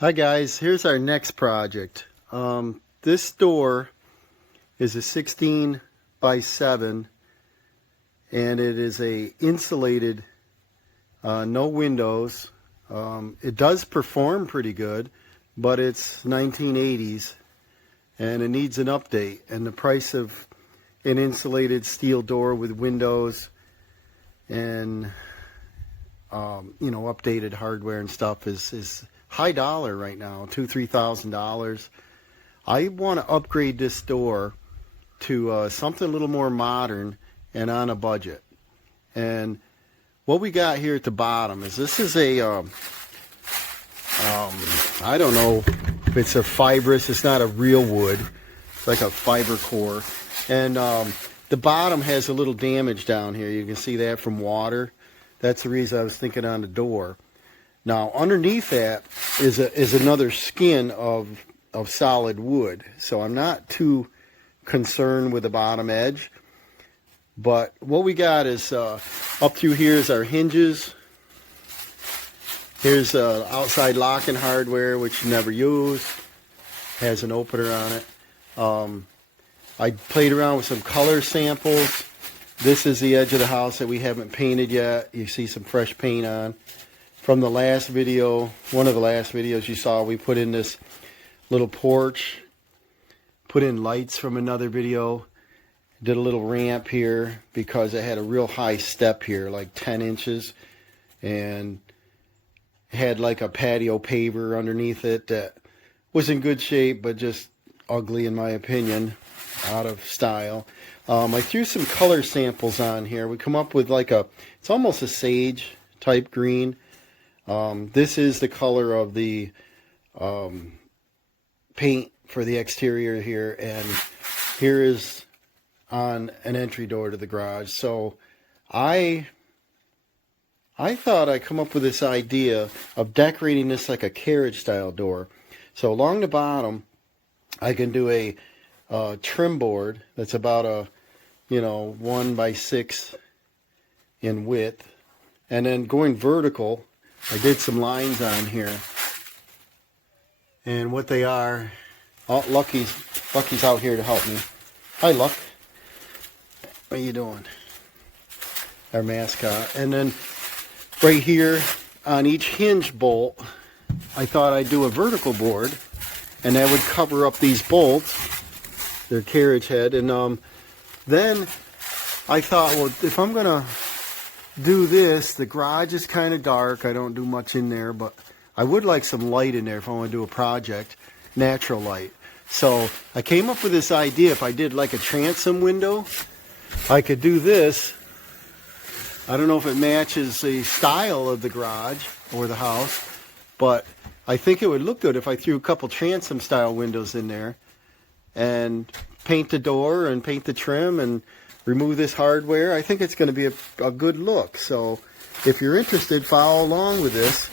Hi guys, here's our next project. This door is a 16 by 7 and it is a insulated, no windows. It does perform pretty good, but it's 1980s and it needs an update, and the price of an insulated steel door with windows and updated hardware and stuff is high dollar right now, $2,000-3,000. I want to upgrade this door to something a little more modern and on a budget. And what we got here at the bottom is this is a I don't know if it's a fibrous. It's not a real wood. It's like a fiber core, and the bottom has a little damage down here. You can see that from water. That's the reason I was thinking on the door. Now underneath that is another skin of solid wood, so I'm not too concerned with the bottom edge. But what we got is up through here is our hinges. Here's outside locking hardware, which you never use. Has an opener on it. I played around with some color samples. This is the edge of the house that we haven't painted yet. You see some fresh paint on. From the last video, one of the last videos you saw, we put in this little porch, put in lights from another video, did a little ramp here because it had a real high step here, like 10 inches, and had like a patio paver underneath it that was in good shape, but just ugly in my opinion, out of style. I threw some color samples on here. We come up with like it's almost a sage type green. This is the color of the paint for the exterior here, and here is on an entry door to the garage. So I thought I'd come up with this idea of decorating this like a carriage style door. So along the bottom I can do a trim board that's about a 1 by 6 in width, and then going vertical I did some lines on here, and what they are, Lucky's out here to help me. Hi Luck, what are you doing? Our mascot. And then right here on each hinge bolt I thought I'd do a vertical board, and that would cover up these bolts, their carriage head. And then I thought, well, if I'm gonna do this, the garage is kind of dark, I don't do much in there, but I would like some light in there if I want to do a project, natural light. So I came up with this idea, if I did like a transom window, I could do this. I don't know if it matches the style of the garage or the house, but I think it would look good if I threw a couple transom style windows in there and paint the door and paint the trim and remove this hardware. I think it's going to be a good look. So if you're interested, follow along with this.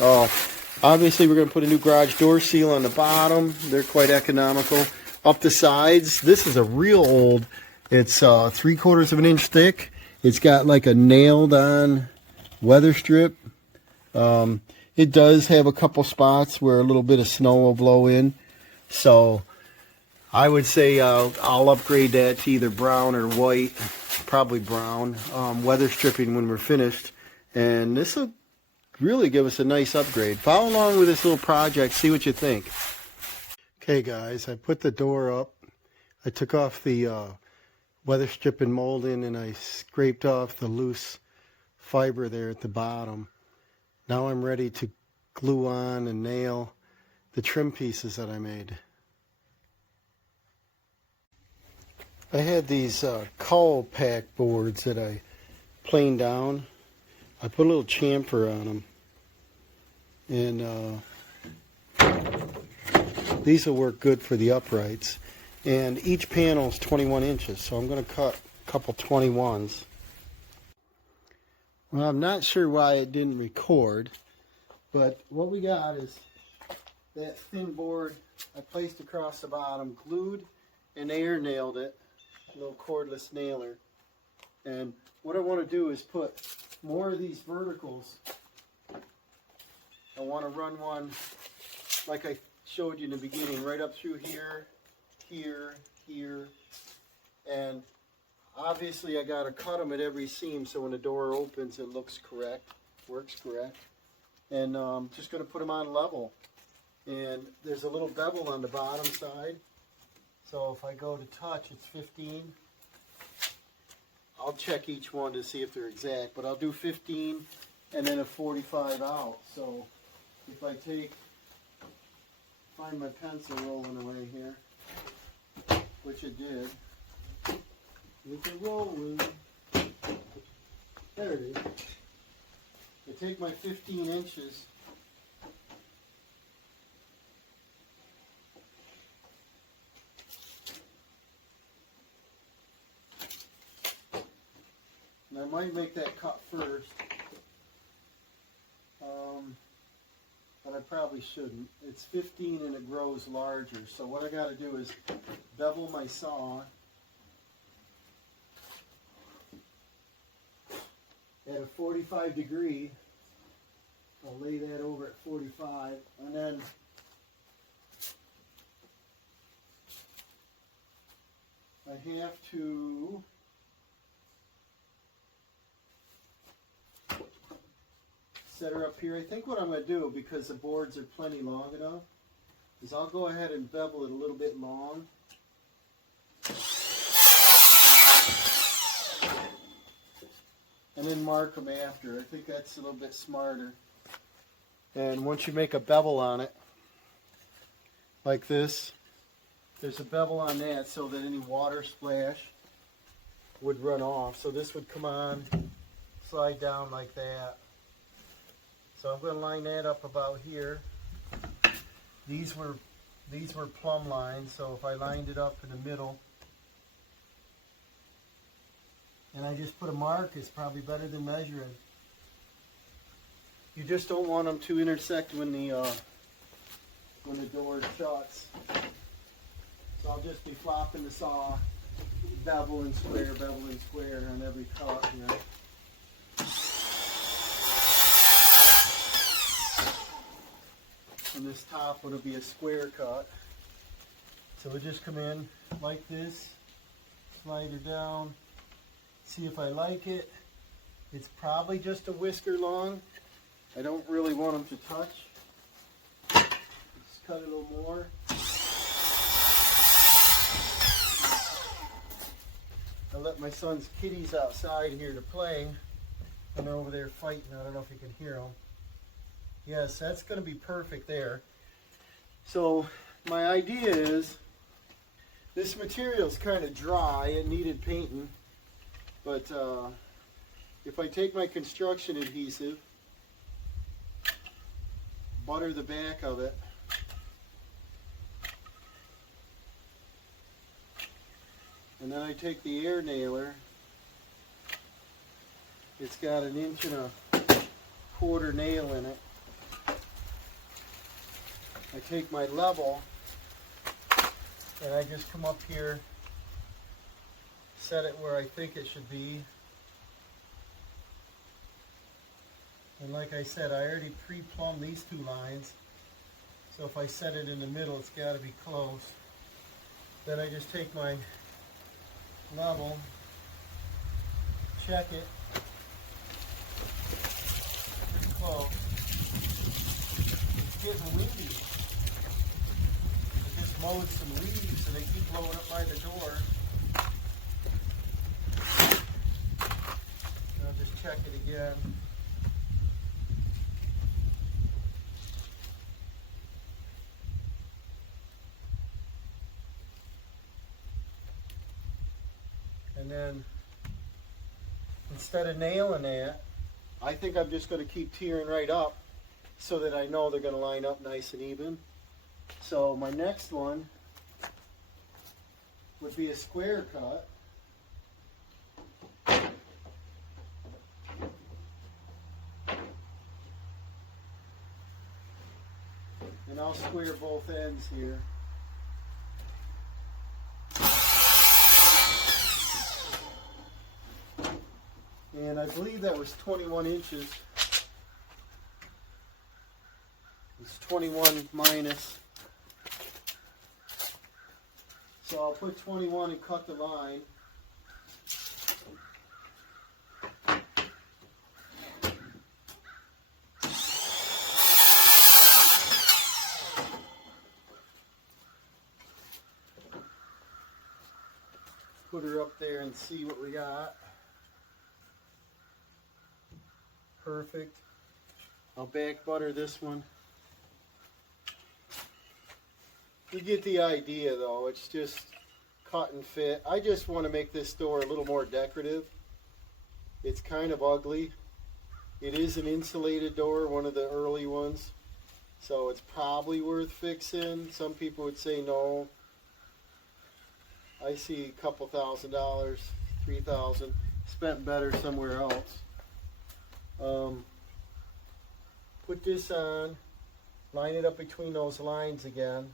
Obviously we're going to put a new garage door seal on the bottom. They're quite economical. Up the sides, this is a real old, it's 3/4 of an inch thick. It's got like a nailed on weather strip. It does have a couple spots where a little bit of snow will blow in. So I would say I'll upgrade that to either brown or white, probably brown, weather stripping when we're finished. And this will really give us a nice upgrade. Follow along with this little project, see what you think. Okay guys, I put the door up. I took off the weather stripping molding and I scraped off the loose fiber there at the bottom. Now I'm ready to glue on and nail the trim pieces that I made. I had these cowl pack boards that I planed down. I put a little chamfer on them, and these will work good for the uprights. And each panel is 21 inches, so I'm going to cut a couple 21s. Well, I'm not sure why it didn't record, but what we got is that thin board I placed across the bottom, glued and air nailed it. Little cordless nailer. And what I want to do is put more of these verticals. I want to run one like I showed you in the beginning, right up through here, here, here, and obviously I got to cut them at every seam so when the door opens it looks correct, works correct. And just going to put them on level. And there's a little bevel on the bottom side. So if I go to touch, it's 15. I'll check each one to see if they're exact, but I'll do 15 and then a 45 out. So if I find my pencil rolling away here, which it did. With it rolling. There it is. I take my 15 inches. And I might make that cut first. But I probably shouldn't. It's 15 and it grows larger. So what I got to do is bevel my saw at a 45 degree. I'll lay that over at 45 and then I have to set her up here. I think what I'm going to do, because the boards are plenty long enough, is I'll go ahead and bevel it a little bit long. And then mark them after. I think that's a little bit smarter. And once you make a bevel on it, like this, there's a bevel on that so that any water splash would run off. So this would come on, slide down like that. So I'm going to line that up about here. These were plumb lines, so if I lined it up in the middle, and I just put a mark, it's probably better than measuring. You just don't want them to intersect when the door shuts. So I'll just be flopping the saw, bevel and square on every cut here. And this top would be a square cut. So we'll just come in like this, slide her down, see if I like it. It's probably just a whisker long. I don't really want them to touch. Just cut it a little more. I let my son's kitties outside here to play, and they're over there fighting. I don't know if you can hear them. Yes, that's going to be perfect there. So my idea is, this material is kind of dry. It needed painting. But if I take my construction adhesive, butter the back of it, and then I take the air nailer. It's got 1.25 inch nail in it. I take my level and I just come up here, set it where I think it should be. And like I said, I already pre-plumbed these two lines. So if I set it in the middle, it's got to be close. Then I just take my level, check it, pretty close. It's getting windy. I just mowed some leaves and they keep blowing up by the door. And I'll just check it again. And then, instead of nailing that, I think I'm just going to keep tearing right up so that I know they're going to line up nice and even. So my next one would be a square cut. And I'll square both ends here. And I believe that was 21 inches. It's 21 minus. So I'll put 21 and cut the line. Put her up there and see what we got. Perfect. I'll back butter this one. You get the idea though, it's just cut and fit. I just want to make this door a little more decorative. It's kind of ugly. It is an insulated door, one of the early ones. So it's probably worth fixing. Some people would say no. I see a couple $1,000s, $3,000, spent better somewhere else. Put this on, line it up between those lines again.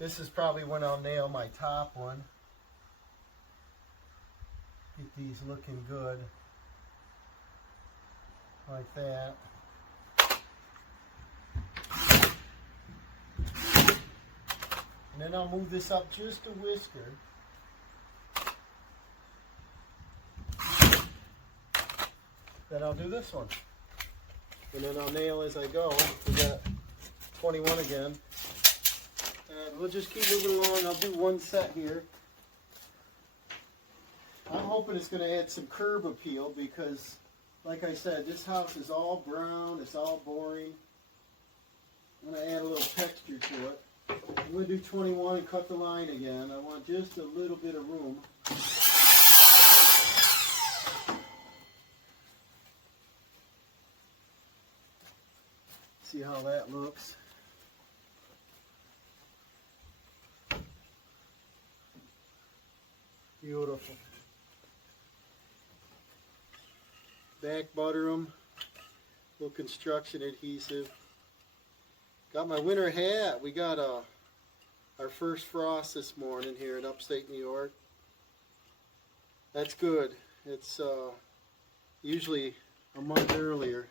This is probably when I'll nail my top one. Get these looking good, like that. And then I'll move this up just a whisker. Then I'll do this one. And then I'll nail as I go. We got 21 again. And we'll just keep moving along. I'll do one set here. I'm hoping it's going to add some curb appeal because, like I said, this house is all brown. It's all boring. I'm going to add a little texture to it. I'm going to do 21 and cut the line again. I want just a little bit of room. See how that looks. Beautiful. Back butter them. Little construction adhesive. Got my winter hat. We got our first frost this morning here in upstate New York. That's good. It's usually a month earlier,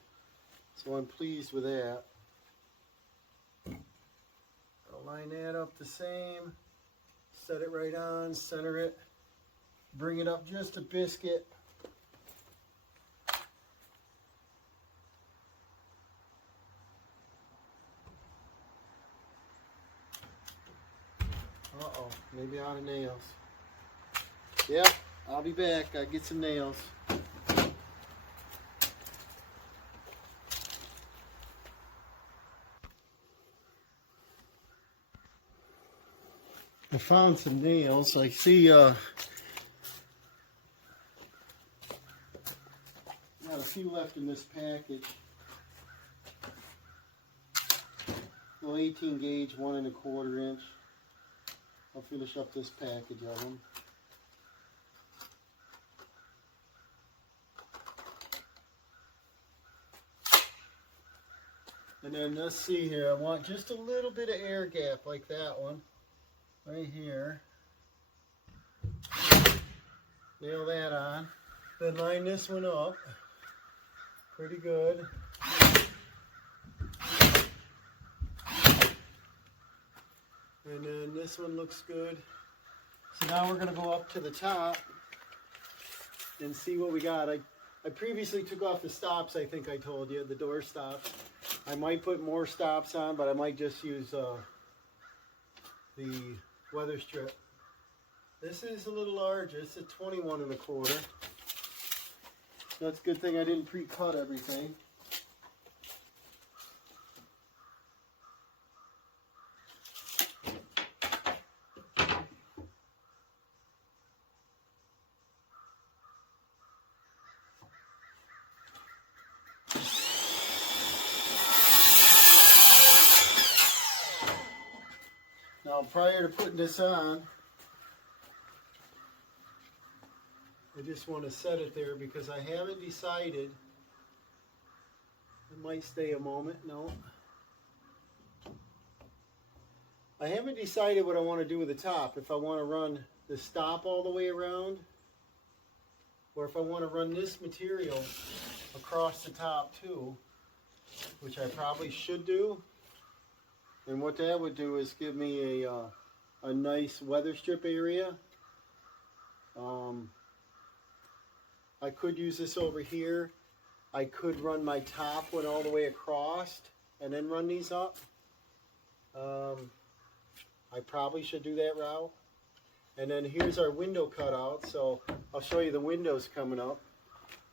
so I'm pleased with that. I'll line that up the same. Set it right on, center it. Bring it up just a biscuit. Uh-oh, maybe out of nails. Yep, I'll be back. I'll get some nails. I found some nails. I see got a few left in this package. Little 18 gauge, 1 1/4 inch. I'll finish up this package of them. And then let's see here. I want just a little bit of air gap like that one. Right here. Nail that on. Then line this one up. Pretty good. And then this one looks good. So now we're going to go up to the top and see what we got. I previously took off the stops, I think I told you, the door stops. I might put more stops on, but I might just use the weather strip. This is a little larger. It's a 21 1/4. That's a good thing I didn't pre-cut everything. Now, prior to putting this on, I just want to set it there because I haven't decided. It might stay a moment. No. I haven't decided what I want to do with the top. If I want to run the stop all the way around, or if I want to run this material across the top too, which I probably should do, and what that would do is give me a nice weather strip area. I could use this over here. I could run my top one all the way across and then run these up. I probably should do that route. And then here's our window cutout, so I'll show you the windows coming up.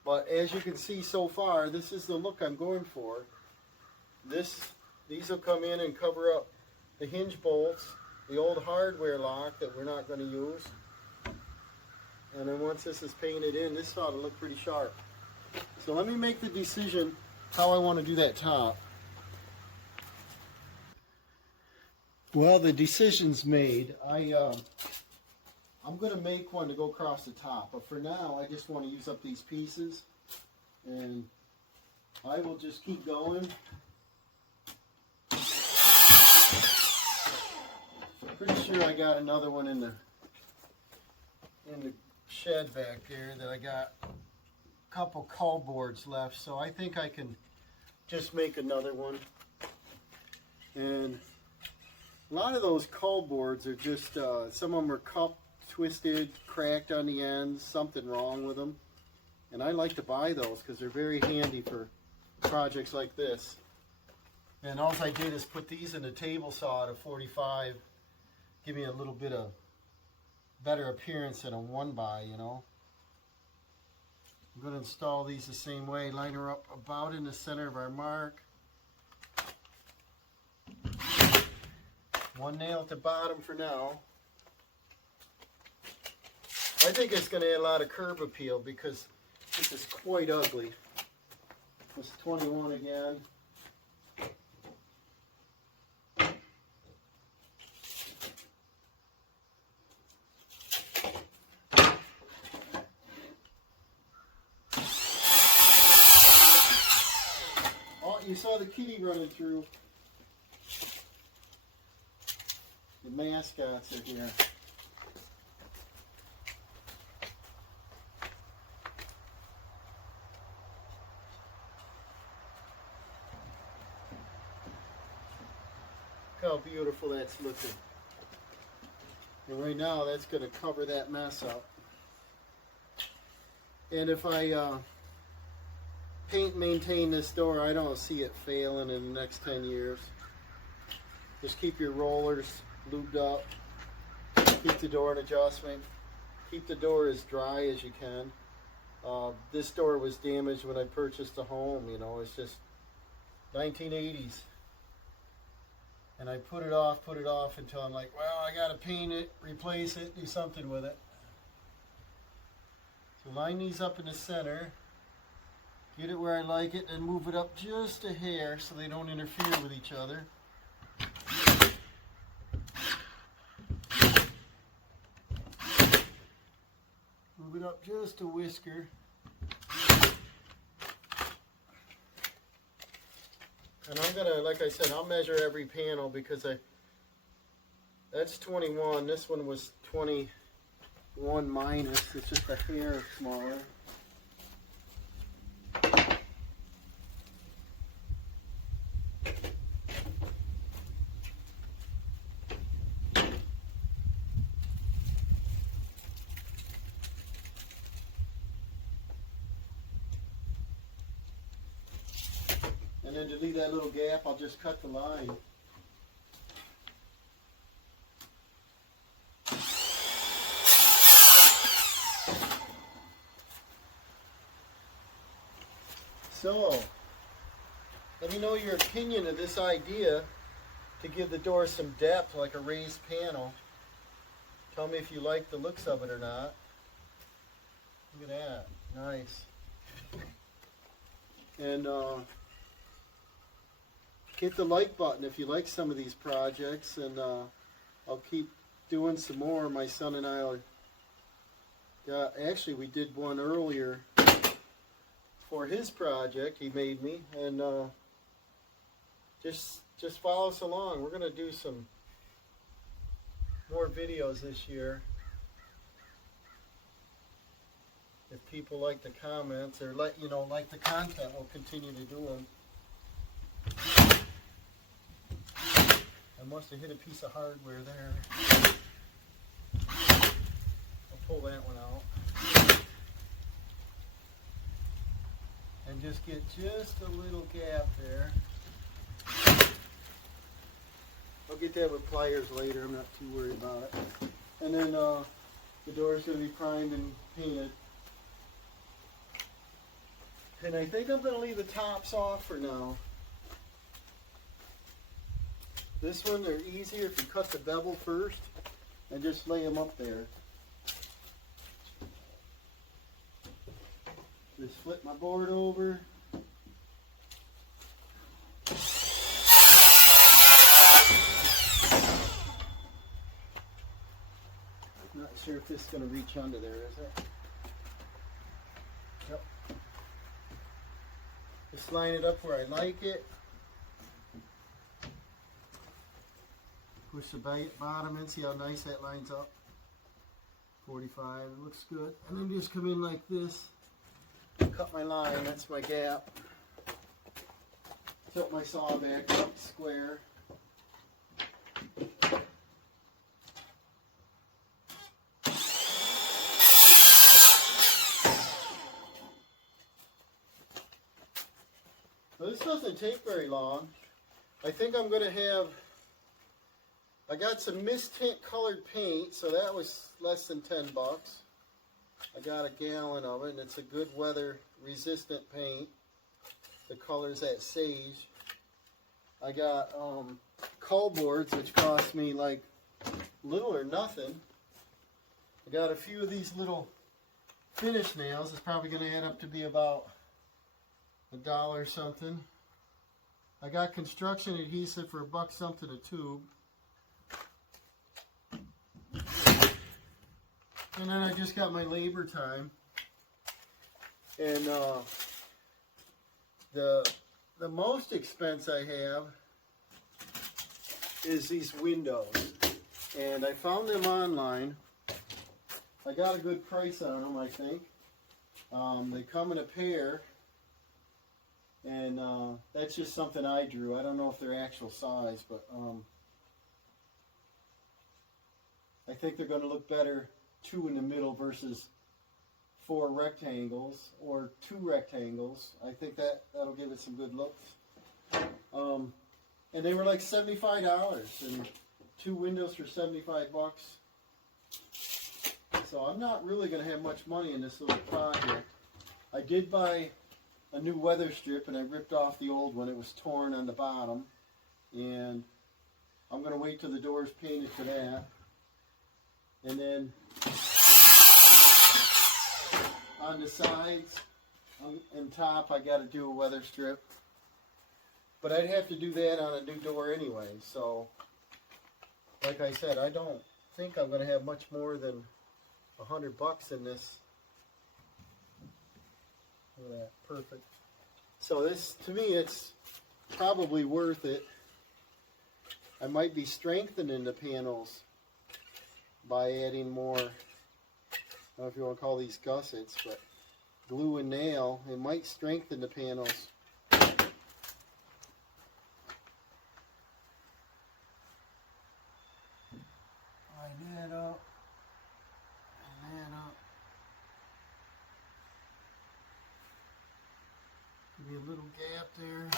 But as you can see so far, this is the look I'm going for. These will come in and cover up the hinge bolts, the old hardware lock that we're not going to use. And then once this is painted in, this ought to look pretty sharp. So let me make the decision how I want to do that top. Well, the decision's made. I'm going to make one to go across the top, but for now I just want to use up these pieces, and I will just keep going. Pretty sure I got another one in the shed back there that I got a couple cull boards left, so I think I can just make another one. And a lot of those cull boards are just some of them are cupped, twisted, cracked on the ends, something wrong with them, and I like to buy those because they're very handy for projects like this. And all I did is put these in a table saw at a 45, give me a little bit of better appearance than a 1x, you know. I'm going to install these the same way, line her up about in the center of our mark. One nail at the bottom for now. I think it's going to add a lot of curb appeal because this is quite ugly. This 21 again. Oh, you saw the kitty running through. The mascots are here. Look how beautiful that's looking. And right now that's going to cover that mess up. And if I paint and maintain this door, I don't see it failing in the next 10 years. Just keep your rollers lubed up, keep the door in adjustment, keep the door as dry as you can. This door was damaged when I purchased the home, you know, it's just 1980s. And I put it off until I'm like, well, I gotta paint it, replace it, do something with it. So line these up in the center, get it where I like it, and move it up just a hair so they don't interfere with each other. Move it up just a whisker. And I'm gonna, like I said, I'll measure every panel because that's 21. This one was 21 minus. It's just a hair smaller. And then to leave that little gap, I'll just cut the line. So, let me know your opinion of this idea to give the door some depth, like a raised panel. Tell me if you like the looks of it or not. Look at that, nice. And hit the like button if you like some of these projects, and I'll keep doing some more. My son and I are, actually we did one earlier for his project he made me, and just follow us along. We're going to do some more videos this year. If people like the comments or like the content, we'll continue to do them. I must have hit a piece of hardware there. I'll pull that one out. And just get just a little gap there. I'll get that with pliers later, I'm not too worried about it. And then the door's going to be primed and painted. And I think I'm going to leave the tops off for now. This one, they're easier if you cut the bevel first and just lay them up there. Just flip my board over. Not sure if this is going to reach under there, is it? Yep. Just line it up where I like it. Push the bottom in, see how nice that lines up. 45, it looks good. And then just come in like this. Cut my line, that's my gap. Tilt my saw back up square. So this doesn't take very long. I think I'm going to have, I got some mist tint colored paint, so that was less than 10 bucks. I got a gallon of it, and it's a good weather resistant paint. The color's that sage. I got cull boards, which cost me like little or nothing. I got a few of these little finish nails. It's probably going to add up to be about $1 or something. I got construction adhesive for $1 something a tube. And then I just got my labor time. And the most expense I have is these windows. And I found them online. I got a good price on them, I think. They come in a pair. And that's just something I drew. I don't know if they're actual size, but I think they're going to look better 2 in the middle versus 4 rectangles or 2 rectangles. I think that'll give it some good looks. And they were like $75, and 2 windows for 75 bucks. So I'm not really going to have much money in this little project. I did buy a new weather strip, and I ripped off the old one. It was torn on the bottom, and I'm going to wait till the door's painted for that. And then on the sides and top, I got to do a weather strip. But I'd have to do that on a new door anyway. So, like I said, I don't think I'm going to have much more than $100 in this. Look at that, perfect. So this, to me, it's probably worth it. I might be strengthening the panels by adding more, I don't know if you want to call these gussets, but glue and nail. It might strengthen the panels. Line that up. Line that up. Give me a little gap there.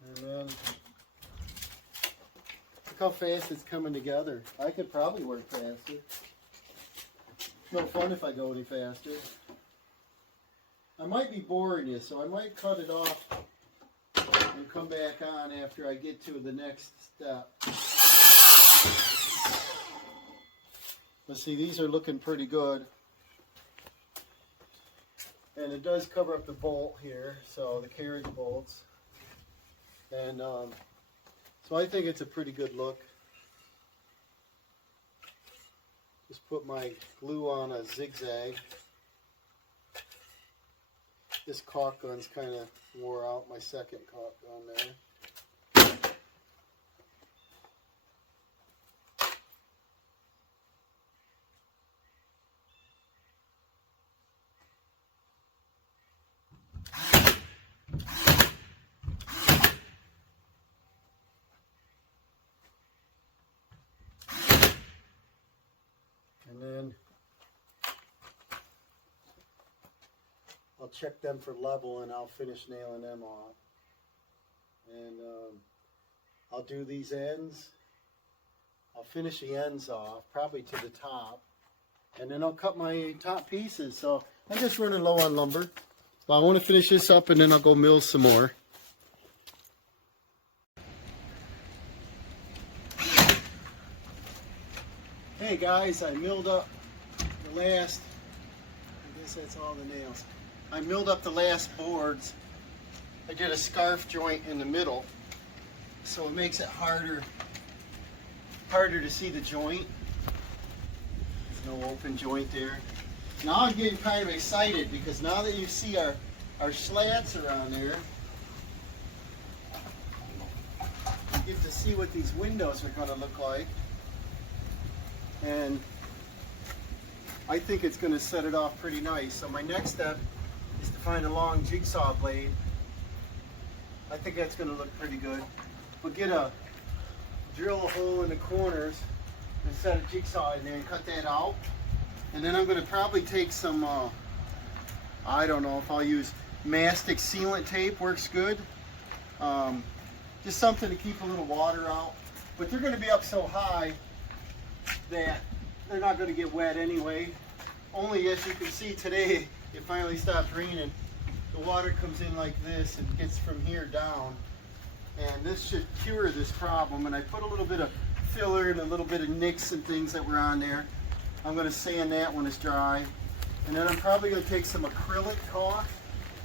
And then look how fast it's coming together. I could probably work faster. It's no fun if I go any faster. I might be boring you, so I might cut it off and come back on after I get to the next step. But see, these are looking pretty good. And it does cover up the bolt here, so the carriage bolts. And so I think it's a pretty good look. Just put my glue on a zigzag. This caulk gun's kind of wore out, my second caulk gun there. And then I'll check them for level and I'll finish nailing them off. And I'll do these ends. I'll finish the ends off, probably to the top. And then I'll cut my top pieces. So I'm just running low on lumber. But I want to finish this up and then I'll go mill some more. Hey guys, I milled up the last, I guess that's all the nails. I milled up the last boards. I did a scarf joint in the middle, so it makes it harder to see the joint. There's no open joint there. Now I'm getting kind of excited because now that you see our slats are on there, you get to see what these windows are going to look like. And I think it's going to set it off pretty nice. So my next step is to find a long jigsaw blade. I think that's going to look pretty good. We'll drill a hole in the corners and set a jigsaw in there and cut that out. And then I'm going to probably take some, I don't know if I'll use mastic sealant tape, works good. Just something to keep a little water out. But they're going to be up so high that they're not going to get wet anyway. Only, as you can see today, it finally stopped raining. The water comes in like this and gets from here down. And this should cure this problem. And I put a little bit of filler and a little bit of nicks and things that were on there. I'm going to sand that when it's dry. And then I'm probably going to take some acrylic caulk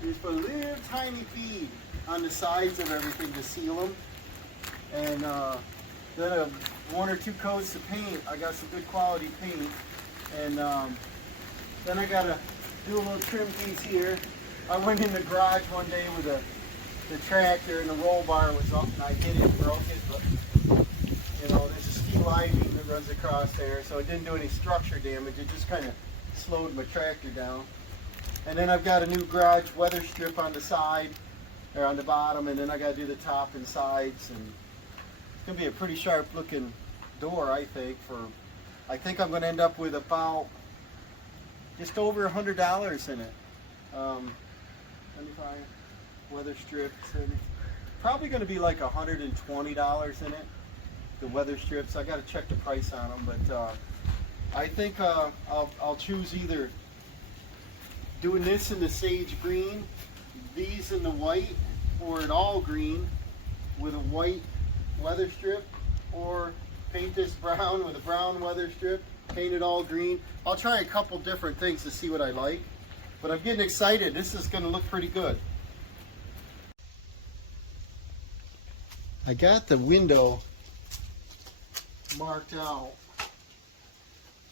and just put a little tiny bead on the sides of everything to seal them. And then one or two coats of paint. I got some good quality paint. And then I got to do a little trim piece here. I went in the garage one day with the tractor and the roll bar was up and I hit it and broke it. But, you know, there's a steel I-beam that runs across there, so it didn't do any structure damage. It just kind of slowed my tractor down. And then I've got a new garage weather strip on the side, or on the bottom, and then I got to do the top and sides. And it's going to be a pretty sharp looking door, I think. I think I'm going to end up with about just over $100 in it. 25 weather strips, and probably going to be like $120 in it. The weather strips, I got to check the price on them, but I think I'll choose either doing this in the sage green, these in the white, or an all green with a white weather strip, or paint this brown with a brown weather strip, paint it all green. I'll try a couple different things to see what I like, but I'm getting excited. This is going to look pretty good. I got the window marked out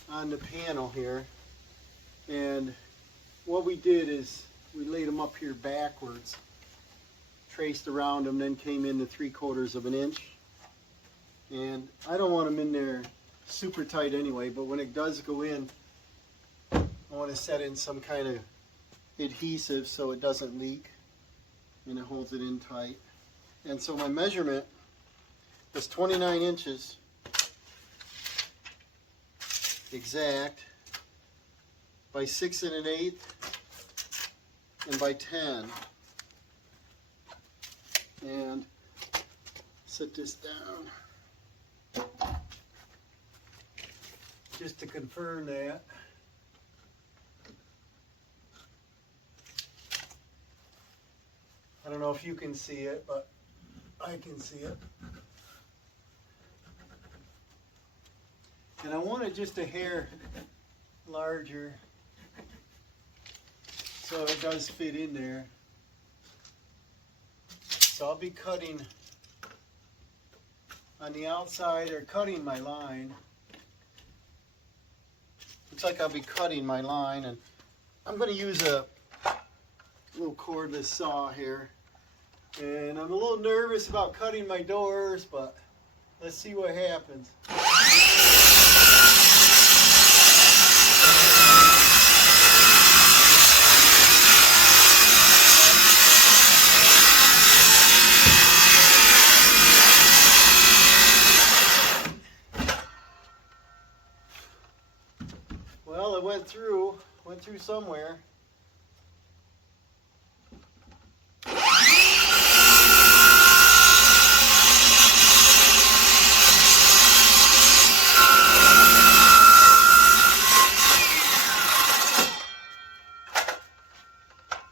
on the panel here, and what we did is we laid them up here backwards, traced around them, then came in to 3/4 of an inch. And I don't want them in there super tight anyway, but when it does go in, I want to set in some kind of adhesive so it doesn't leak and it holds it in tight. And so my measurement is 29 inches exact by 6 1/8 and by 10. And set this down just to confirm that. I don't know if you can see it, but I can see it. And I want it just a hair larger so it does fit in there. So I'll be cutting on the outside, or cutting my line. Looks like I'll be cutting my line, and I'm going to use a little cordless saw here. And I'm a little nervous about cutting my doors, but let's see what happens. Well, it went through somewhere.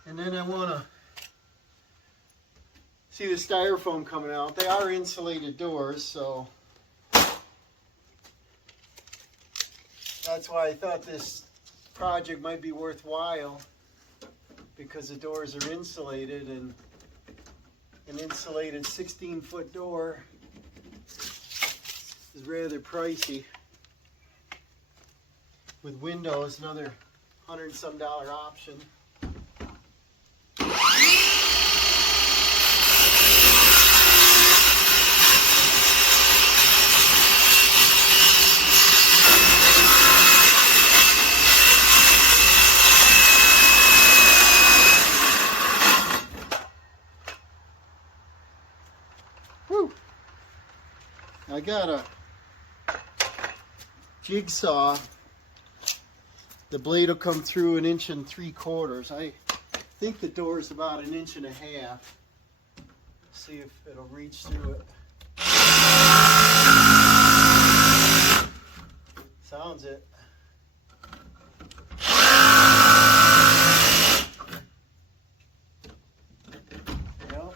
And then I want to see the styrofoam coming out. They are insulated doors, so that's why I thought this project might be worthwhile, because the doors are insulated, and an insulated 16-foot door is rather pricey. With windows, another $100 and some option. I got a jigsaw. The blade will come through 1 3/4 inches. I think the door is about 1.5 inches. See if it'll reach through it. Sounds it. Yep.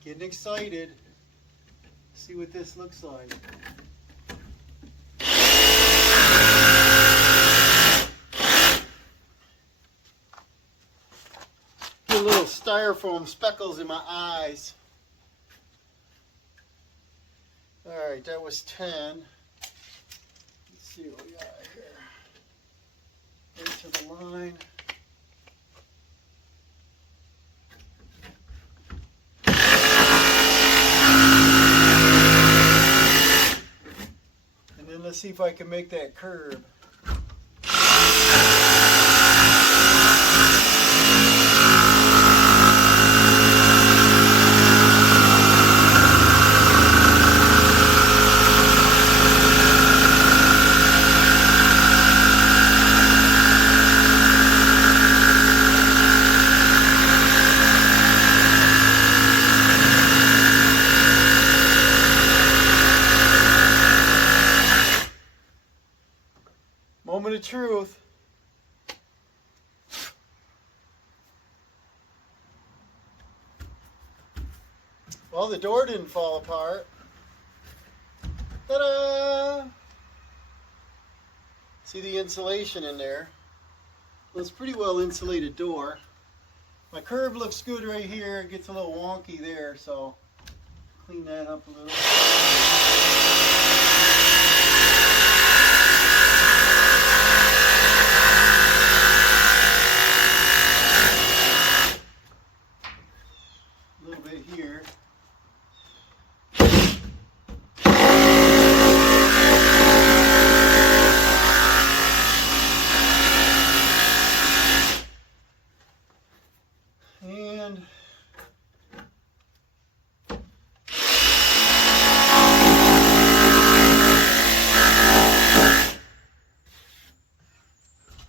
Getting excited. See what this looks like. Get little styrofoam speckles in my eyes. Alright, that was 10. Let's see what we got here. Into the line. Let's see if I can make that curve. Moment of truth. Well, the door didn't fall apart. Ta-da! See the insulation in there? Well, it's a pretty well insulated door. My curve looks good right here. It gets a little wonky there, so clean that up a little. Here. And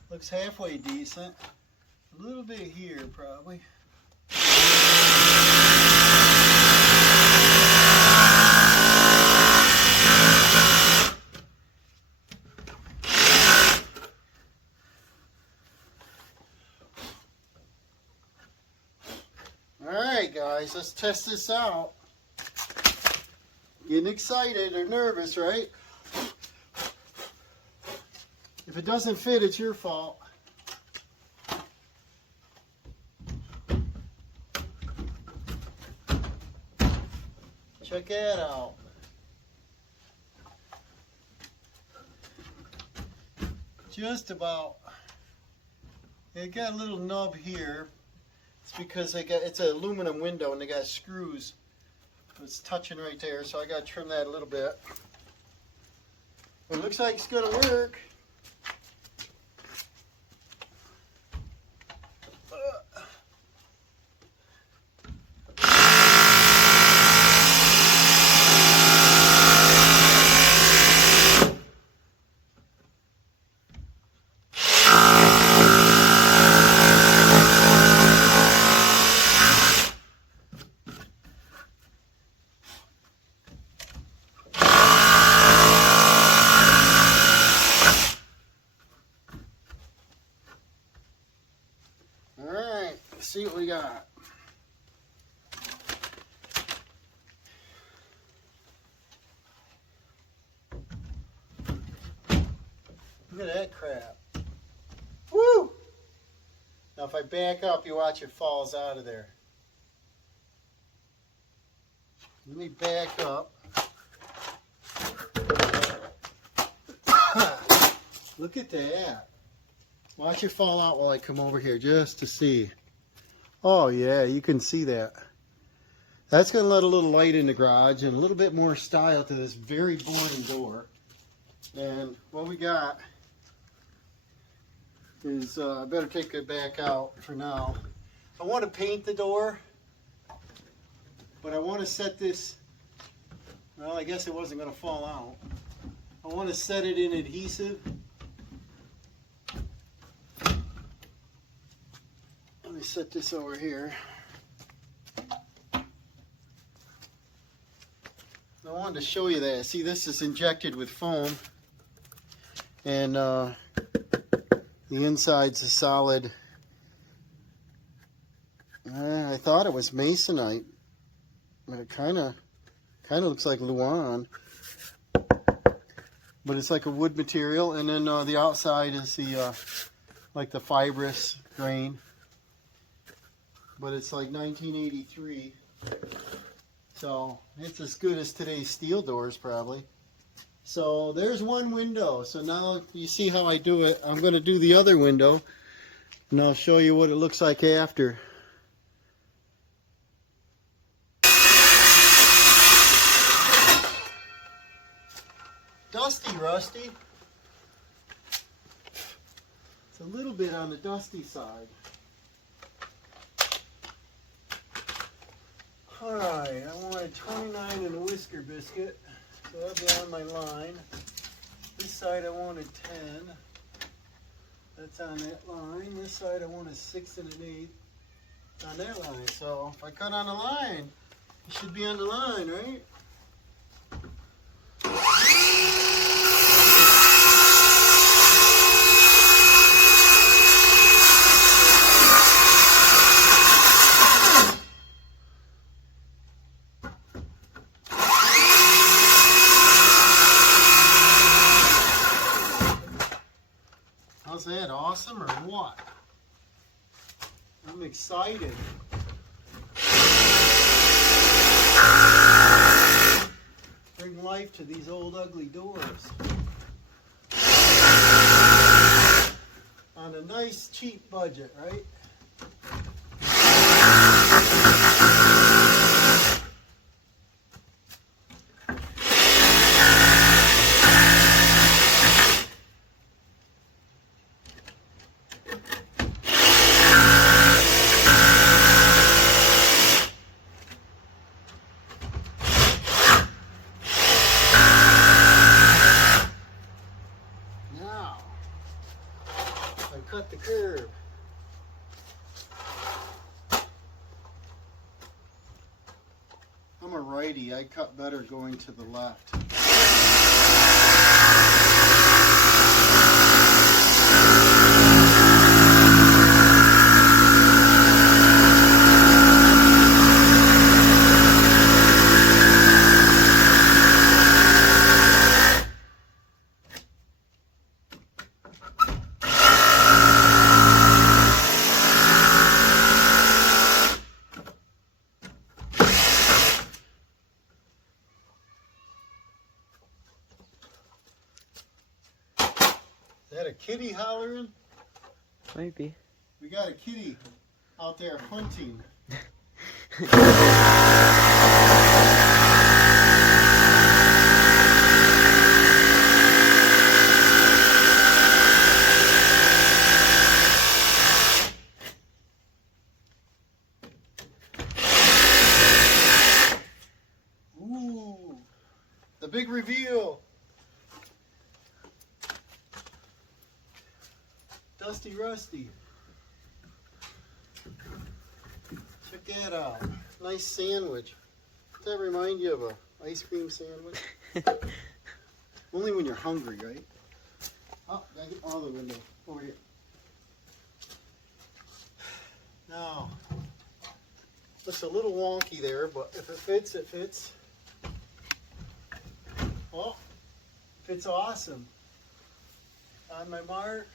looks halfway decent. A little bit here probably. Alright guys, let's test this out. Getting excited or nervous, right? If it doesn't fit, it's your fault. Check check that out. Just about. It got a little nub here. It's because it's an aluminum window and they got screws. It's touching right there, so I got to trim that a little bit. But it looks like it's going to work. See what we got. Look at that crap. Woo! Now if I back up, you watch it falls out of there. Let me back up. Look at that. Watch it fall out while I come over here just to see. Oh yeah, you can see that. That's going to let a little light in the garage and a little bit more style to this very boring door. And what we got is, I better take it back out for now. I want to paint the door, but I want to set this, well, I guess it wasn't going to fall out. I want to set it in adhesive. Let me set this over here. I wanted to show you that. See, this is injected with foam, and the inside's a solid. I thought it was masonite, but it kind of looks like Luan. But it's like a wood material, and then the outside is the like the fibrous grain. But it's like 1983, so it's as good as today's steel doors probably. So there's one window. So now you see how I do it. I'm going to do the other window, and I'll show you what it looks like after. Dusty, Rusty. It's a little bit on the dusty side. Alright, I wanted 29 and a whisker biscuit, so that'll be on my line. This side I wanted 10. That's on that line. This side I wanted 6 and an 8 on that line. So if I cut on the line, it should be on the line, right? How's that, awesome or what? I'm excited. Bring life to these old ugly doors. On a nice cheap budget, right? Cut the curve. I'm a righty. I cut better going to the left. kitty hollering? Might be. We got a kitty out there hunting. Ooh, the big reveal. Dusty Rusty. Check that out. Nice sandwich. Does that remind you of an ice cream sandwich? Only when you're hungry, right? Oh, gotta get all the window over here. Now, looks a little wonky there, but if it fits, it fits. Oh, fits awesome. On my mark.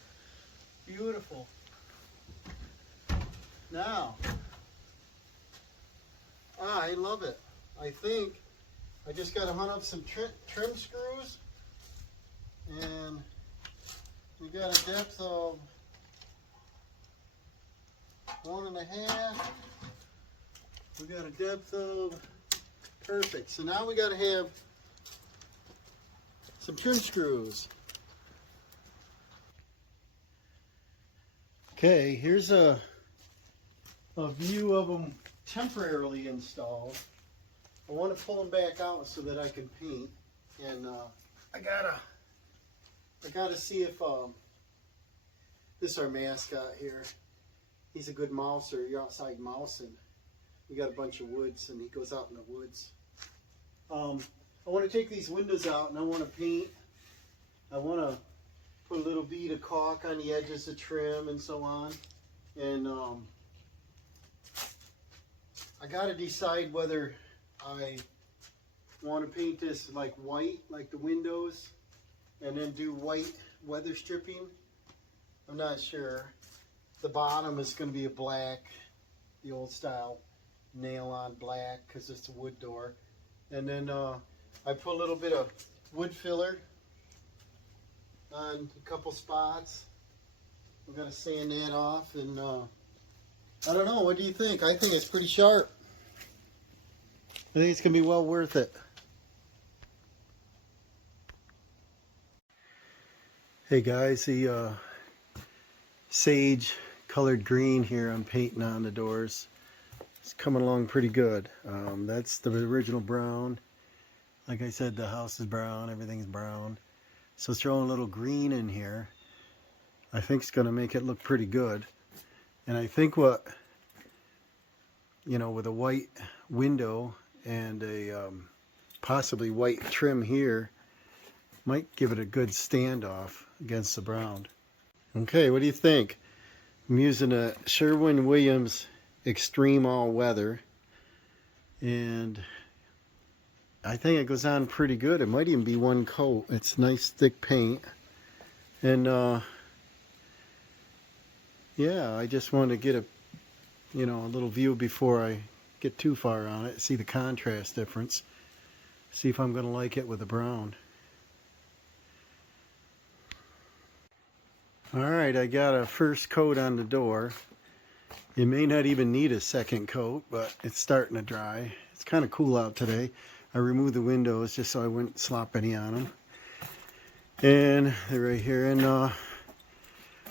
Beautiful. Now, I love it. I think I just got to hunt up some trim screws, and we got a depth of 1.5. We got a depth of perfect. So now we got to have some trim screws. Okay, here's a view of them temporarily installed. I want to pull them back out so that I can paint, and I gotta see if this is our mascot here. He's a good mouser. You're outside mousing. We got a bunch of woods, and he goes out in the woods. I want to take these windows out, and I want to paint. I want to put a little bead of caulk on the edges of trim and so on. And I got to decide whether I want to paint this like white, like the windows, and then do white weather stripping. I'm not sure. The bottom is going to be a black, the old style nail-on black, because it's a wood door. And then I put a little bit of wood filler on a couple spots. We're going to sand that off, and I don't know, what do you think? I think it's pretty sharp. I think it's going to be well worth it. Hey guys, the sage colored green here I'm painting on the doors. It's coming along pretty good. That's the original brown. Like I said, the house is brown, everything's brown. So throwing a little green in here, I think it's going to make it look pretty good. And I think what, you know, with a white window and a possibly white trim here, might give it a good standoff against the brown. Okay, what do you think? I'm using a Sherwin-Williams Extreme All Weather, and I think it goes on pretty good. It might even be one coat. It's nice thick paint. And yeah, I just want to get a, you know, a little view before I get too far on it. See the contrast difference. See if I'm going to like it with the brown. Alright, I got a first coat on the door. You may not even need a second coat, but it's starting to dry. It's kind of cool out today. I removed the windows just so I wouldn't slop any on them. And they're right here. And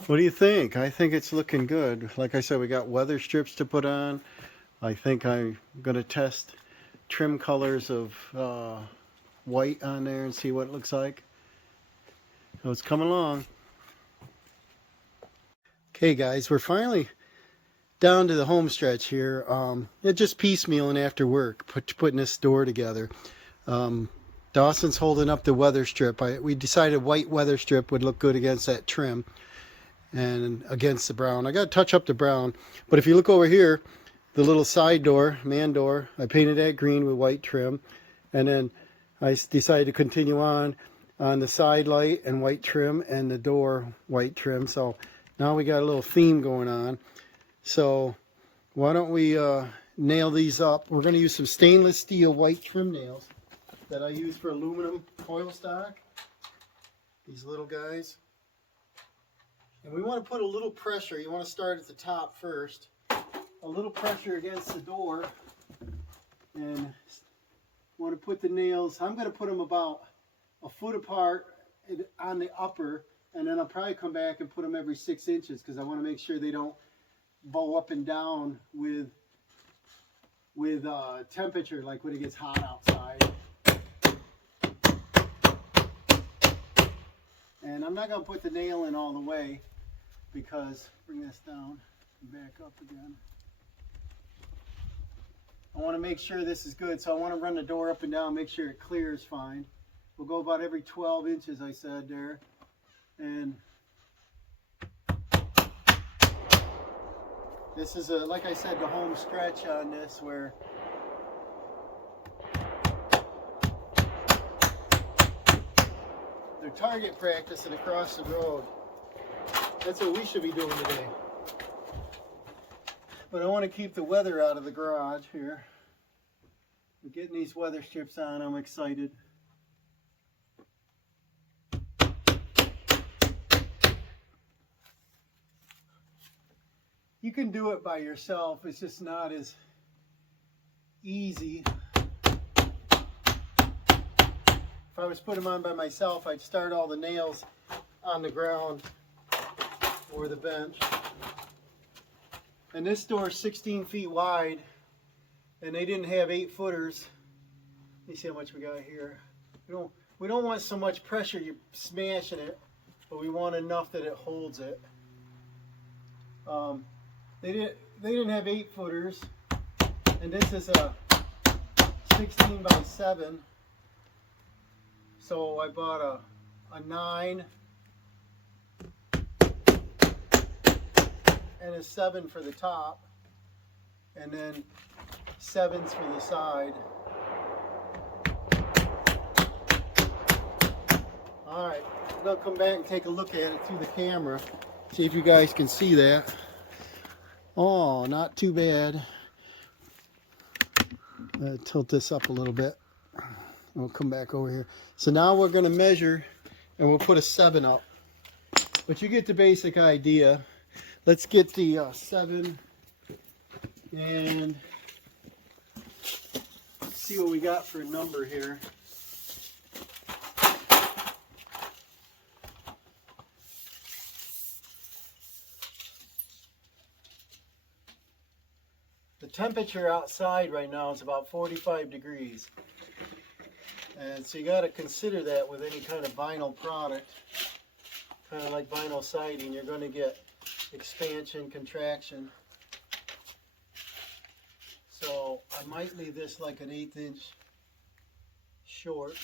what do you think? I think it's looking good. Like I said, we got weather strips to put on. I think I'm going to test trim colors of white on there and see what it looks like. So it's coming along. Okay guys, we're finally down to the home stretch here. Just piecemealing after work, putting this door together. Dawson's holding up the weather strip. We decided white weather strip would look good against that trim and against the brown. I got to touch up the brown, but if you look over here, the little side door, man door, I painted that green with white trim, and then I decided to continue on the side light and white trim, and the door white trim. So now we got a little theme going on. So why don't we nail these up? We're going to use some stainless steel white trim nails that I use for aluminum coil stock. These little guys. And we want to put a little pressure. You want to start at the top first. A little pressure against the door. And want to put the nails, I'm going to put them about a foot apart on the upper. And then I'll probably come back and put them every 6 inches because I want to make sure they don't bow up and down with temperature, like when it gets hot outside. And I'm not going to put the nail in all the way because, bring this down and back up again. I want to make sure this is good, so I want to run the door up and down, make sure it clears fine. We'll go about every 12 inches, I said there. And this is, like I said, the home stretch on this where they're target practicing across the road. That's what we should be doing today. But I want to keep the weather out of the garage here. We're getting these weather strips on. I'm excited. You can do it by yourself. It's just not as easy. If I was putting them on by myself, I'd start all the nails on the ground or the bench. And this door is 16 feet wide, and they didn't have 8-footers. Let me see how much we got here. We don't want so much pressure you're smashing it, but we want enough that it holds it. They didn't have 8-footers, and this is a 16 by 7. So I bought a 9 and a 7 for the top, and then 7s for the side. Alright, I'm going to come back and take a look at it through the camera, see if you guys can see that. Oh, not too bad. Tilt this up a little bit. We'll come back over here. So now we're going to measure, and we'll put a 7 up. But you get the basic idea. Let's get the 7 and see what we got for a number here. The temperature outside right now is about 45 degrees. And so you got to consider that with any kind of vinyl product, kind of like vinyl siding, you're going to get expansion, contraction. So I might leave this like an 1/8 inch short.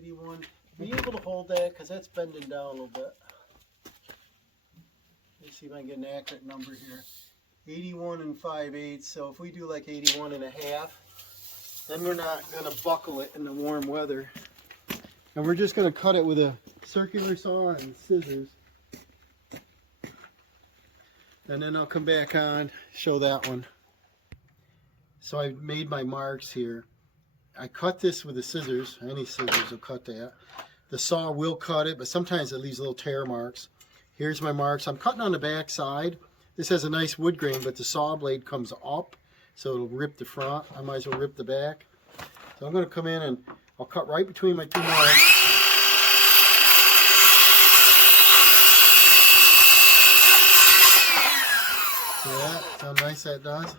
81. Are you able to hold that? Because that's bending down a little bit. Let me see if I can get an accurate number here. 81 5/8. So if we do like 81 1/2, then we're not going to buckle it in the warm weather. And we're just going to cut it with a circular saw and scissors. And then I'll come back on, show that one. So I've made my marks here. I cut this with the scissors. Any scissors will cut that. The saw will cut it, but sometimes it leaves little tear marks. Here's my marks. I'm cutting on the back side. This has a nice wood grain, but the saw blade comes up, so it'll rip the front. I might as well rip the back. So I'm going to come in and I'll cut right between my 2 marks. Yeah, how nice that does.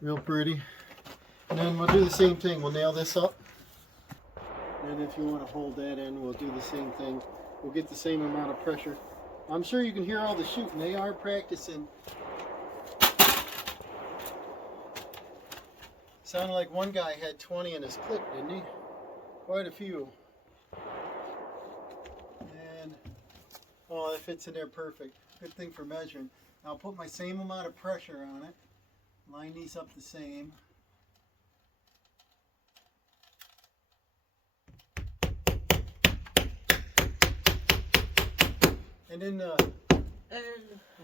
Real pretty. And then we'll do the same thing. We'll nail this up. And if you want to hold that in, we'll do the same thing. We'll get the same amount of pressure. I'm sure you can hear all the shooting. They are practicing. Sounded like one guy had 20 in his clip, didn't he? Quite a few. And, oh, that fits in there perfect. Good thing for measuring. Now I'll put my same amount of pressure on it. Line these up the same. And in the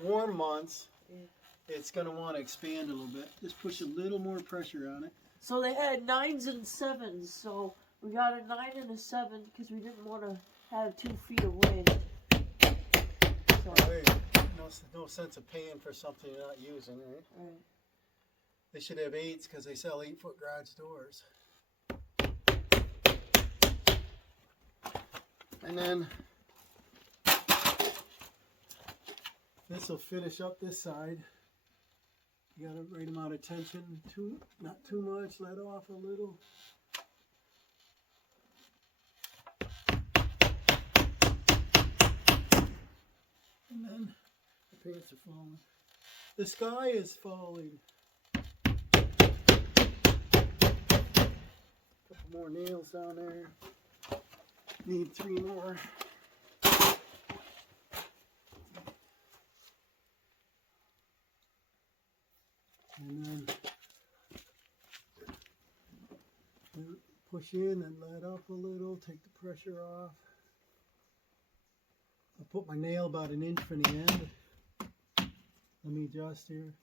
warm months, it's going to want to expand a little bit. Just push a little more pressure on it. So they had 9s and 7s, so we got a 9 and a 7 because we didn't want to have 2 feet of wind. no sense of paying for something you're not using, right? Right. They should have 8s because they sell 8-foot garage doors. And then this will finish up this side. You got the right amount of tension, not too much, let off a little. And then the pants are falling. The sky is falling. Couple more nails down there. Need 3 more. And then push in and let up a little, take the pressure off. I put my nail about 1 inch from the end. Let me adjust here.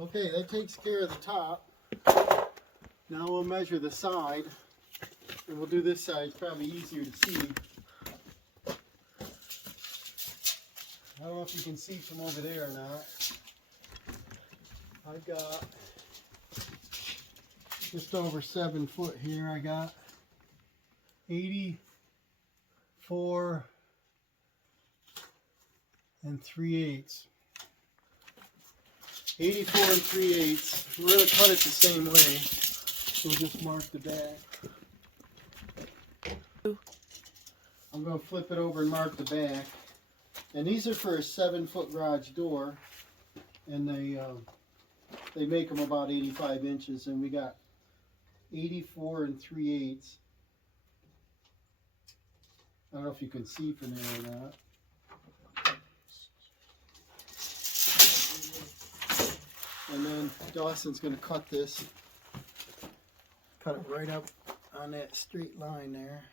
Okay, that takes care of the top. Now we'll measure the side, and we'll do this side. It's probably easier to see. I don't know if you can see from over there or not. I've got just over 7 foot here. I got 84 3/8. 84 3/8. We're going to cut it the same way. We'll just mark the back. I'm going to flip it over and mark the back. And these are for a 7-foot garage door. And they make them about 85 inches. And we got 84 3/8. I don't know if you can see from there or not. And then Dawson's going to cut this. Cut it right up on that straight line there.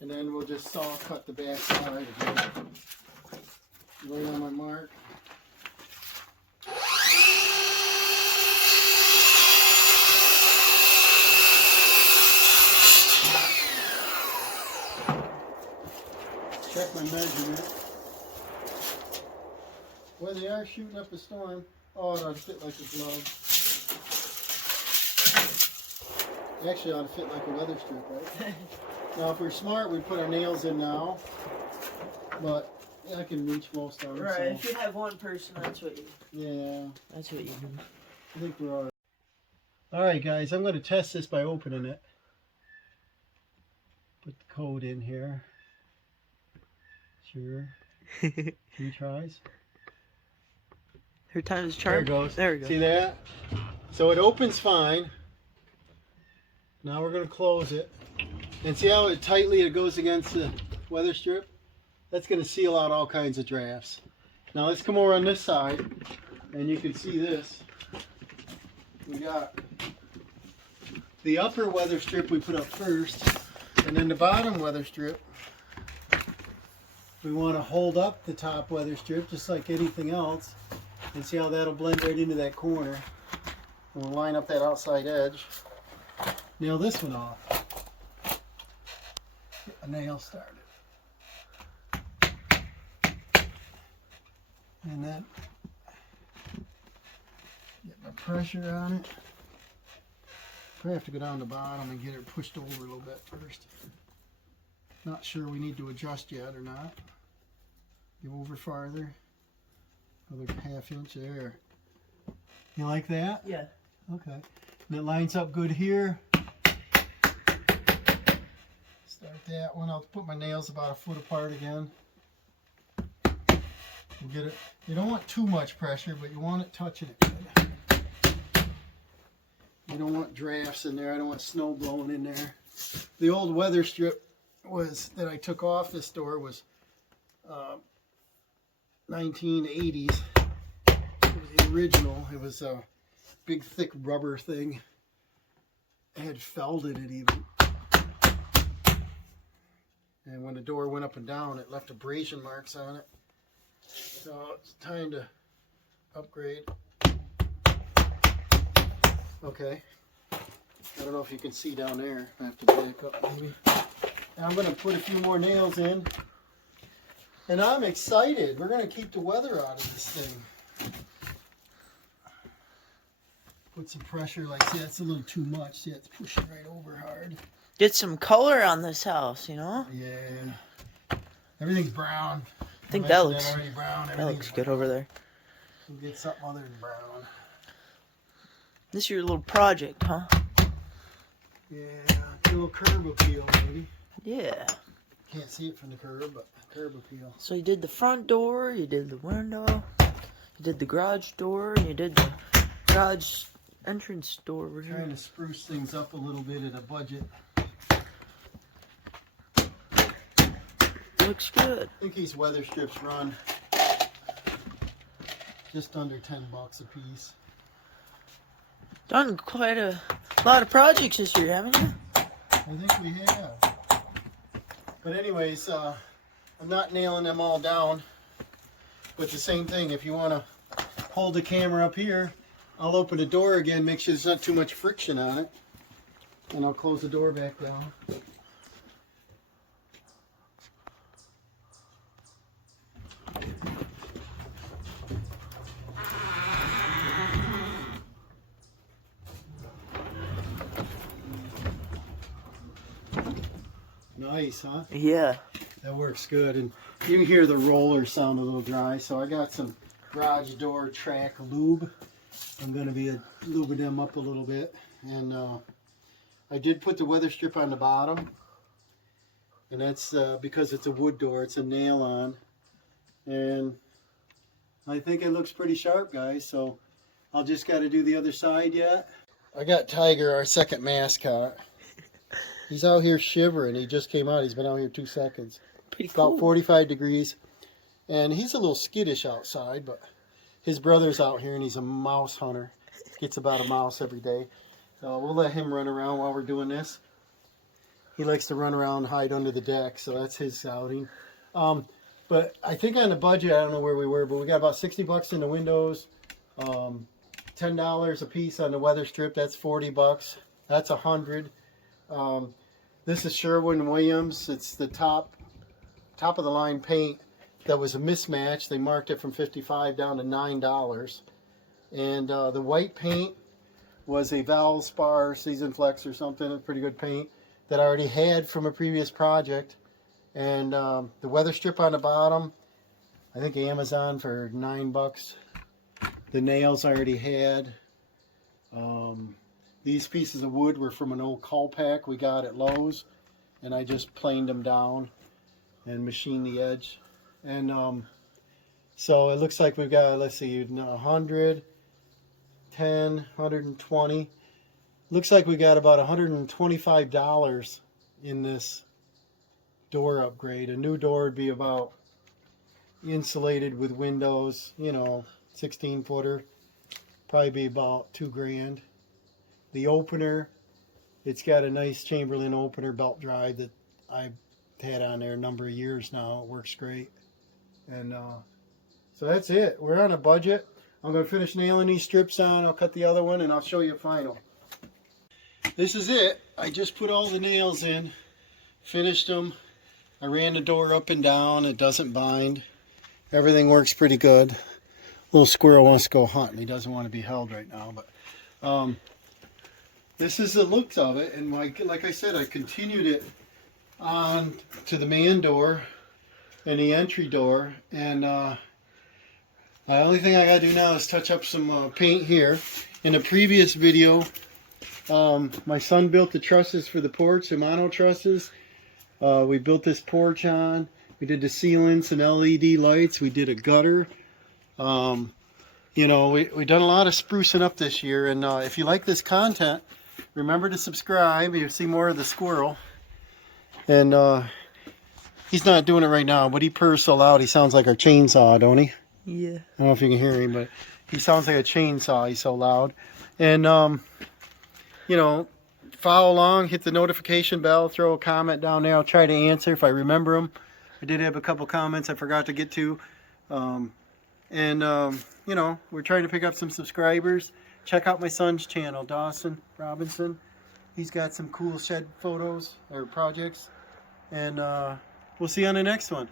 And then we'll just saw cut the back side again. Right on my mark. Check my measurement. Well, they are shooting up a storm. Oh, it ought to fit like a glove. Actually, it ought to fit like a weather strip, right? Now, if we're smart, we'd put our nails in now. But yeah, I can reach most of them. Right, So. if you have one person, that's what you... Yeah. That's what you do. I think we're all right. Alright, guys, I'm going to test this by opening it. Put the code in here. Sure. 3 tries. Third time's There charm. it goes. There we go. See that? So it opens fine. Now we're going to close it. And see how tightly it goes against the weather strip? That's going to seal out all kinds of drafts. Now let's come over on this side, and you can see this. We got the upper weather strip we put up first, and then the bottom weather strip. We want to hold up the top weather strip just like anything else. And see how that'll blend right into that corner. And we'll line up that outside edge. Nail this one off. Get a nail started. And then get my pressure on it. Probably have to go down the bottom and get it pushed over a little bit first. Not sure we need to adjust yet or not. Go over farther. Another ½ inch there. You like that? Yeah. Okay. And it lines up good here. Start that one. I'll put my nails about 1 foot apart again. We'll get it. You don't want too much pressure, but you want it touching it good. You don't want drafts in there. I don't want snow blowing in there. The old weather strip that I took off this door was 1980s. It was the original. It was a big thick rubber thing. It had felt in it even. And when the door went up and down, it left abrasion marks on it. So it's time to upgrade. Okay. I don't know if you can see down there. I have to back up maybe. Now I'm going to put a few more nails in. And I'm excited. We're going to keep the weather out of this thing. Put some pressure, like, see, that's a little too much. See, it's pushing right over hard. Get some color on this house, you know? Yeah. Everything's brown. I think that looks brown. that looks good over there. We'll get something other than brown. This is your little project, huh? Yeah, a little curb appeal, maybe. Yeah. Can't see it from the curb, but curb appeal. So you did the front door, you did the window, you did the garage door, and you did the garage entrance door over here. Trying to spruce things up a little bit at a budget. Looks good. I think these weather strips run just under $10 a piece. Done quite a lot of projects this year, haven't you? I think we have. But anyways, I'm not nailing them all down. But the same thing, if you want to hold the camera up here, I'll open the door again, make sure there's not too much friction on it. And I'll close the door back down. Nice, huh? Yeah. That works good. And you can hear the roller sound a little dry. So I got some garage door track lube. I'm going to be lubing them up a little bit. And I did put the weather strip on the bottom. And that's because it's a wood door. It's a nail on. And I think it looks pretty sharp, guys. So I'll just got to do the other side yet. I got Tiger, our second mascot. He's out here shivering. He just came out. He's been out here 2 seconds. Pretty About cool. 45 degrees. And he's a little skittish outside, but his brother's out here and he's a mouse hunter. Gets about a mouse every day. So we'll let him run around while we're doing this. He likes to run around and hide under the deck, so that's his outing. But I think on the budget, I don't know where we were, but we got about $60 in the windows. $10 a piece on the weather strip. That's $40. That's $100. This is Sherwin-Williams. It's the top of the line paint that was a mismatch. They marked it from $55 down to $9. And the white paint was a Valspar Season Flex or something, a pretty good paint that I already had from a previous project. And the weather strip on the bottom, I think Amazon for $9. The nails I already had. These pieces of wood were from an old Colpack we got at Lowe's, and I just planed them down and machined the edge. And so it looks like we've got, let's see, 100, 10, 120. Looks like we got about $125 in this door upgrade. A new door would be about insulated with windows, 16-footer, probably be about $2,000. The opener, it's got a nice Chamberlain opener belt drive that I've had on there a number of years now. It works great. And so that's it. We're on a budget. I'm going to finish nailing these strips on. I'll cut the other one and I'll show you final. This is it. I just put all the nails in, finished them. I ran the door up and down. It doesn't bind. Everything works pretty good. Little squirrel wants to go hunting. He doesn't want to be held right now, but this is the looks of it. And like I said, I continued it on to the man door and the entry door. And the only thing I got to do now is touch up some paint here. In a previous video, my son built the trusses for the porch, the mono trusses. We built this porch on. We did the ceiling, some LED lights. We did a gutter. We've done a lot of sprucing up this year. And if you like this content, remember to subscribe. You'll see more of the squirrel. And he's not doing it right now, but he purrs so loud he sounds like our chainsaw, don't he? Yeah. I don't know if you can hear him, but he sounds like a chainsaw. He's so loud. And, follow along, hit the notification bell, throw a comment down there. I'll try to answer if I remember them. I did have a couple comments I forgot to get to. You know, we're trying to pick up some subscribers. Check out my son's channel, Dawson Robinson. He's got some cool shed photos or projects. And we'll see you on the next one.